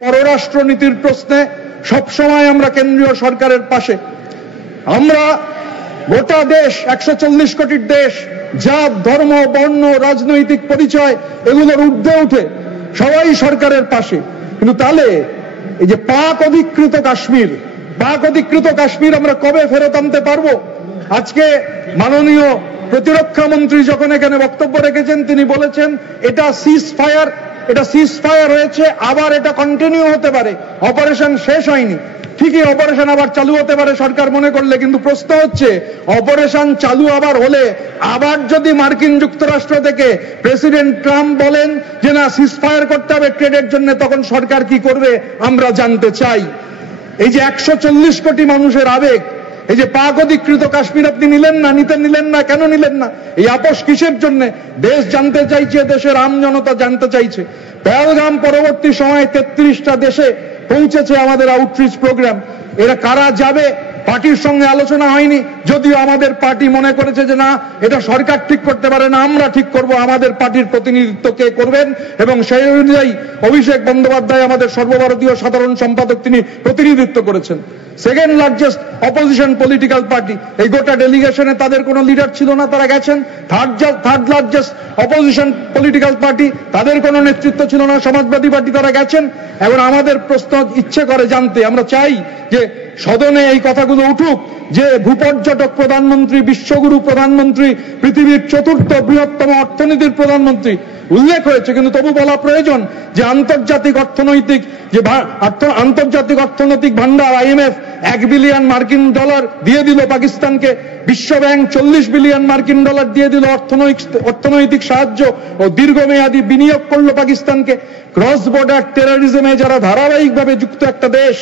পররাষ্ট্রনীতির প্রশ্নে সবসময় আমরা কেন্দ্রীয় সরকারের পাশে। আমরা গোটা দেশ 140 কোটির দেশ, জাত ধর্ম বর্ণ রাজনৈতিক পরিচয় এগুলোর ঊর্ধ্বে উঠে সবাই সরকারের পাশে। কিন্তু তাহলে এই যে পাক অধিকৃত কাশ্মীর আমরা কবে ফেরত আনতে পারবো? আজকে মাননীয় প্রতিরক্ষা মন্ত্রী যখন এখানে বক্তব্য রেখেছেন তিনি বলেছেন এটা সিজ ফায়ার হয়েছে, আবার এটা কন্টিনিউ হতে পারে, অপারেশন শেষ হয়নি। ঠিকই, অপারেশন আবার চালু হতে পারে সরকার মনে করলে, কিন্তু প্রশ্ন হচ্ছে অপারেশন চালু আবার হলে আবার যদি মার্কিন যুক্তরাষ্ট্র থেকে প্রেসিডেন্ট ট্রাম্প বলেন যে না সিজ ফায়ার করতে হবে ট্রেডের জন্য, তখন সরকার কি করবে আমরা জানতে চাই। এই যে 140 কোটি মানুষের আবেগ, এই যে পাক অধিকৃত কাশ্মীর আপনি নিলেন না, কেন নিলেন না? এই আপোষ কিসের জন্য? দেশ জানতে চাইছে, দেশের আম জনতা জানতে চাইছে। পেহেলগাম পরবর্তী সময়ে 33টা দেশে পৌঁছেছে আমাদের আউটরিচ প্রোগ্রাম। এরা কারা যাবে পার্টির সঙ্গে আলোচনা হয়নি, যদিও আমাদের পার্টি মনে করেছে যে না এটা সরকার ঠিক করতে পারে না, আমরা ঠিক করব, আমাদের পার্টির প্রতিনিধিত্ব কে করবেন, এবং সেই অনুযায়ী অভিষেক বন্দ্যোপাধ্যায় আমাদের সর্বভারতীয় সাধারণ সম্পাদক তিনি প্রতিনিধিত্ব করেছেন। Second largest opposition political party, এই গোটা ডেলিগেশনে তাদের কোনো লিডার ছিল না, তারা গেছেন। Third largest opposition political party, তাদের কোনো নেতৃত্ব ছিল না, সমাজবাদী পার্টি, তারা গেছেন। এখন আমাদের প্রশ্ন ইচ্ছে করে জানতে, আমরা চাই যে সদনে এই কথাগুলো উঠুক যে ভূপর্যটক প্রধানমন্ত্রী, বিশ্বগুরু প্রধানমন্ত্রী, পৃথিবীর চতুর্থ বৃহত্তম অর্থনীতির প্রধানমন্ত্রী উল্লেখ হয়েছে, কিন্তু তবু বলা প্রয়োজন যে আন্তর্জাতিক অর্থনৈতিক ভান্ডার IMF 1 বিলিয়ন মার্কিন ডলার দিয়ে দিল পাকিস্তানকে, বিশ্বব্যাংক 40 বিলিয়ন মার্কিন ডলার দিয়ে দিল অর্থনৈতিক সাহায্য ও দীর্ঘমেয়াদী বিনিয়োগ করলো পাকিস্তানকে। ক্রস বর্ডার টেরোরিজমে যারা ধারাবাহিকভাবে যুক্ত একটা দেশ,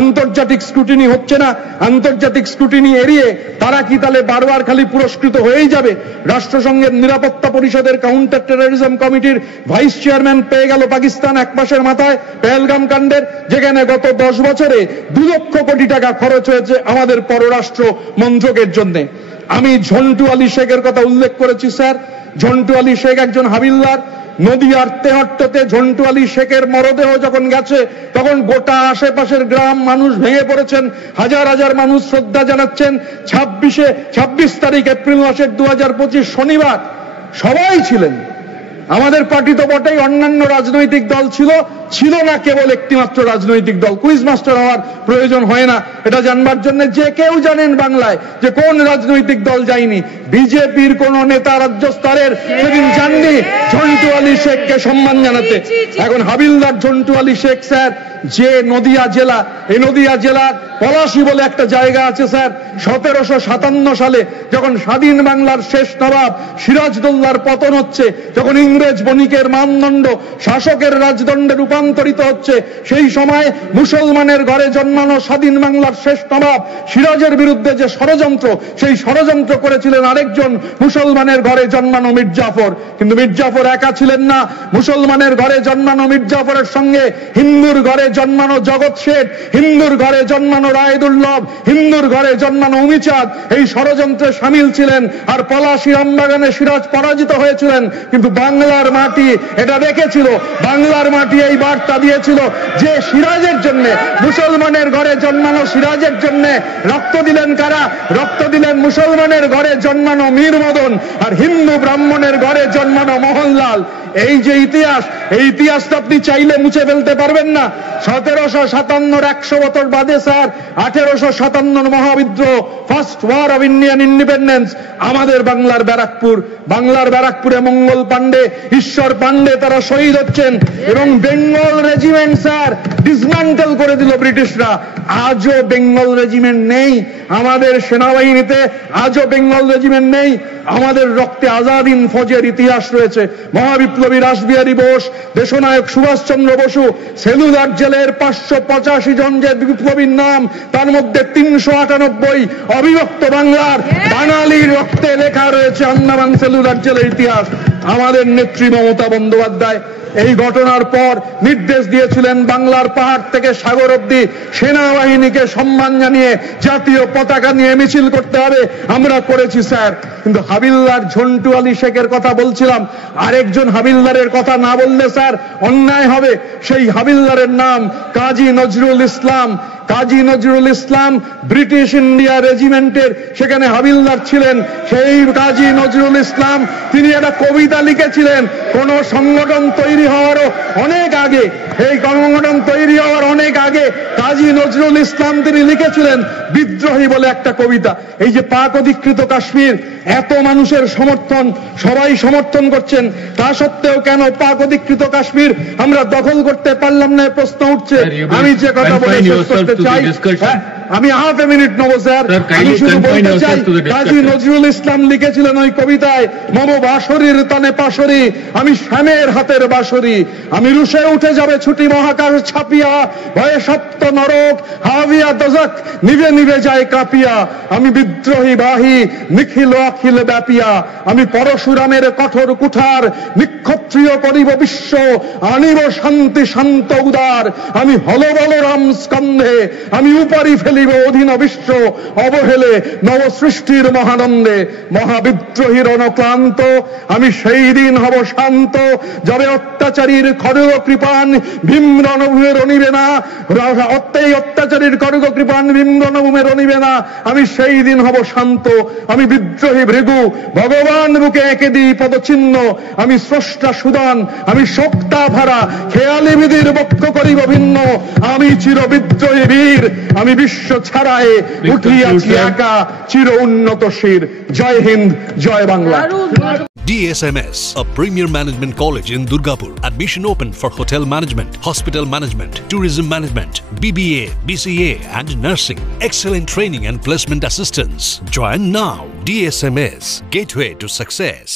আন্তর্জাতিক স্ক্রুটিনি হচ্ছে না, আন্তর্জাতিক স্ক্রুটিনি এড়িয়ে তারা কি তাহলে বারবার খালি পুরস্কৃত হয়েই যাবে? রাষ্ট্রসংঘের নিরাপত্তা পরিষদের কাউন্টার টেরোরিজম কমিটির ভাইস চেয়ারম্যান পেয়ে গেল পাকিস্তান 1 মাসের মাথায় পেহেলগাম কাণ্ডের, যেখানে গত 10 বছরে 2 লক্ষ কোটি টাকা খরচ হয়েছে আমাদের পররাষ্ট্র মন্ত্রকের জন্য। আমি ঝন্টু আলী শেখের কথা উল্লেখ করেছি স্যার। ঝন্টু আলী শেখ একজন হাবিলদার। নদিয়ার তেহট্টতে ঝন্টু আলী শেখের মরদেহ যখন গেছে তখন গোটা আশেপাশের গ্রাম মানুষ ভেঙে পড়েছেন, হাজার হাজার মানুষ শ্রদ্ধা জানাচ্ছেন। 26 তারিখ এপ্রিল মাসের 2025 শনিবার সবাই ছিলেন। আমাদের পার্টি তো বটেই, অন্যান্য রাজনৈতিক দল ছিল না কেবল একটিমাত্র রাজনৈতিক দল। কুইজ মাস্টার হওয়ার প্রয়োজন হয় না এটা জানবার জন্য, যে কেউ জানেন বাংলায় যে কোন রাজনৈতিক দল যায়নি। বিজেপির কোন নেতা রাজ্য স্তরের সেদিন যাননি ঝন্টু আলী শেখকে সম্মান জানাতে। এখন হাবিলদার ঝন্টু আলী শেখ স্যার, যে নদিয়া জেলা, এই নদিয়া জেলার পলাশী বলে একটা জায়গা আছে স্যার, 1757 সালে যখন স্বাধীন বাংলার শেষ নবাব সিরাজদৌল্লার পতন হচ্ছে, যখন ইংরেজ বণিকের মানদণ্ড শাসকের রাজদণ্ডে রূপান্তরিত হচ্ছে, সেই সময় মুসলমানের ঘরে জন্মানো স্বাধীন বাংলার শেষ নবাব সিরাজের বিরুদ্ধে যে ষড়যন্ত্র, সেই ষড়যন্ত্র করেছিলেন আরেকজন মুসলমানের ঘরে জন্মানো মির্জাফর। কিন্তু মির্জাফর একা ছিলেন না, মুসলমানের ঘরে জন্মানো মির্জাফরের সঙ্গে হিন্দুর ঘরে জন্মানো জগৎ শেঠ, হিন্দুর ঘরে জন্মানো রায়দুল্লভ, হিন্দুর ঘরে জন্মানো উমিচাঁদ এই ষড়যন্ত্রে সামিল ছিলেন। আর পলাশী আমবাগানে সিরাজ পরাজিত হয়েছিলেন, কিন্তু বাংলার মাটি এটা দেখেছিল, বাংলার মাটি এই বার্তা দিয়েছিল যে সিরাজের জন্য, মুসলমানের ঘরে জন্মানো সিরাজের জন্য রক্ত দিলেন কারা? রক্ত দিলেন মুসলমানের ঘরে জন্মানো মীর মদন আর হিন্দু ব্রাহ্মণের ঘরে জন্মানো মোহনলাল। এই যে ইতিহাস, এই ইতিহাসটা আপনি চাইলে মুছে ফেলতে পারবেন না। 1757 100 বছর বাদে স্যার 1857 মহাবিদ্রোহ, first war of Indian independence, আমাদের বাংলার ব্যারাকপুরে মঙ্গল পাণ্ডে, ঈশ্বর পাণ্ডে তারা শহীদ হচ্ছেন। এবং বেঙ্গল রেজিমেন্ট স্যার ডিসম্যান্টেল করে দিল ব্রিটিশরা। আজও বেঙ্গল রেজিমেন্ট নেই আমাদের সেনাবাহিনীতে, আজও বেঙ্গল রেজিমেন্ট নেই। আমাদের রক্তে আজাদ হিন্দ ফৌজের ইতিহাস রয়েছে। মহাবিপ্লবী রাসবিহারী বোস, দেশনায়ক সুভাষচন্দ্র বসু, সেলুলার জেলের 585 জন যে বিপ্লবীর নাম, তার মধ্যে 398 অবিভক্ত বাংলার বাঙালির রক্তে লেখা রয়েছে আন্দামান সেলুলার জেলের ইতিহাস। আমাদের নেত্রী মমতা বন্দ্যোপাধ্যায় এই ঘটনার পর নির্দেশ দিয়েছিলেন বাংলার পাহাড় থেকে সাগর অবধি সেনাবাহিনীকে সম্মান জানিয়ে জাতীয় পতাকা নিয়ে মিছিল করতে হবে। আমরা করেছি স্যার, কিন্তু হাবিলদার ঝন্টু আলী শেখের কথা বলছিলাম, আরেকজন হাবিলদারের কথা না বললে স্যার অন্যায় হবে। সেই হাবিলদারের নাম কাজী নজরুল ইসলাম। কাজী নজরুল ইসলাম ব্রিটিশ ইন্ডিয়া রেজিমেন্টের সেখানে হাবিলদার ছিলেন। সেই কাজী নজরুল ইসলাম তিনি একটা কবিতা লিখেছিলেন কোন সংগঠন তৈরি হওয়ারও অনেক আগে, এই সংগঠন তৈরি হওয়ার অনেক আগে কাজী নজরুল ইসলাম তিনি লিখেছিলেন বিদ্রোহী বলে একটা কবিতা। এই যে পাক অধিকৃত কাশ্মীর, এত মানুষের সমর্থন, সবাই সমর্থন করছেন, তা সত্ত্বেও কেন পাক অধিকৃত কাশ্মীর আমরা দখল করতে পারলাম না প্রশ্ন উঠছে। আমি যে কথা বলে শেষ করতে চাই, আমি হাফ এ মিনিট নেবো স্যার। আমি শুধু বলতে চাই কাজী নজরুল ইসলাম লিখেছিলেন ওই কবিতায়, মম বাঁশরীর তানে পাশরি, আমি শ্যামের হাতের বাঁশরি, আমি রুশে উঠে যাবে ছুটি মহাকাশ ছাপিয়া, ভয়ে সপ্ত নরক হাবিয়া দজক নিভে নিভে যায় কাঁপিয়া, আমি বিদ্রোহী বাহী নিখিল অখিল ব্যাপিয়া, আমি পরশুরামের কঠোর কুঠার নিক্ষত্রিয় করিব বিশ্ব, আনিব শান্তি শান্ত উদার, আমি হল বলরাম স্কন্ধে, আমি উপারি ফেলিব অধীন বিশ্ব, অবহেলে নবসৃষ্টির মহানন্দে, মহাবিদ্রোহীর অনক্লান্ত, আমি সেই দিন হব শান্ত, যবে অত্যাচারীর খড়গ কৃপান ভীম রণভূমে রণিবে না, এই অত্যাচারীর খড়গ কৃপান ভীম রণভূমে রণিবে না, আমি সেই দিন হব শান্ত, আমি বিদ্রোহী ভৃগু ভগবান বুকে এঁকে দিই পদচিহ্ন, আমি স্রষ্টা সুদান, আমি শক্তা ভাড়া খেয়ালি বিধির বক্ষ করিব ভিন্ন, আমি চির বিদ্রোহী বীর, আমি বিশ্ব ছাড়ায় উঠিয়াছি একা চির উন্নত শির। জয় হিন্দ, জয় Bangla. DSMS, a premier management college in Durgapur. Admission open for hotel management, hospital management, tourism management, BBA, BCA and nursing. Excellent training and placement assistance. Join now. DSMS, gateway to success.